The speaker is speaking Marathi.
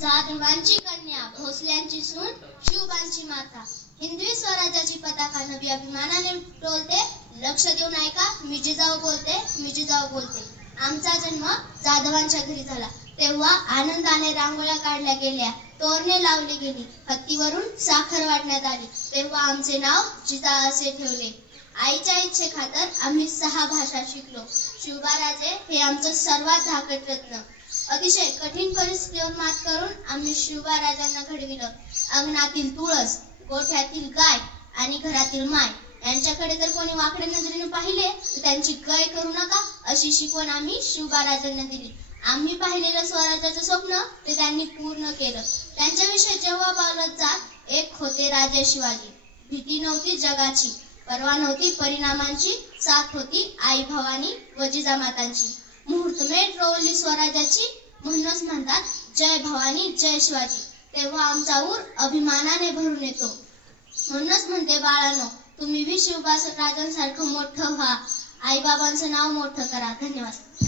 जाधवांची कन्या, भोसल्यांची सून, शिवबांची माता. हिंदवी स्वराज्याची पताका नवी अभिमानाने डोलते. लक्ष देऊन ऐका, मी जिजाऊ बोलते. आमचा जन्म जाधवांच्या घरी झाला. तेव्हा आनंदाने रांगोळ्या काढल्या गेल्या, तोरणे लावली गेली, हत्तीवरून साखर वाटण्यात आली. तेव्हा आमचे नाव जिजा असे ठेवले. आईच्या इच्छेखातर आम्ही 6 भाषा शिकलो. शिवबाराजे हे आमचं सर्वात धाकट रत्न. अतिशय कठीण परिस्थितीवर मात करून आम्ही शिवबाराजांना घडविलं. अंगणातील तुळस, गोठ्यातील गाय आणि घरातील माय यांच्याकडे जर कोणी वाकड्या नजरेने पाहिले तर त्यांची गय करू नका अशी शिकवण आम्ही शिवबाराजांना दिली. आम्ही पाहिलेलं स्वराज्याचं स्वप्न ते त्यांनी पूर्ण केलं. त्यांच्याविषयी जेव्हा बोलत जात, एक होते राजे शिवाजी. भीती नव्हती जगाची, परवा नव्हती परिणामांची, साथ होती आई भवानी व जिजामातांची. मुहूर्तमेढ रोवली स्वराज्याची, म्हणूनच म्हणतात जय भवानी जय शिवाजी. तेव्हा आमचा ऊर अभिमानाने भरून येतो. म्हणूनच म्हणते बाळांनो, तुम्ही शिवबा राजांसारखं मोठं व्हा, आईबाबांचं नाव मोठं करा. धन्यवाद.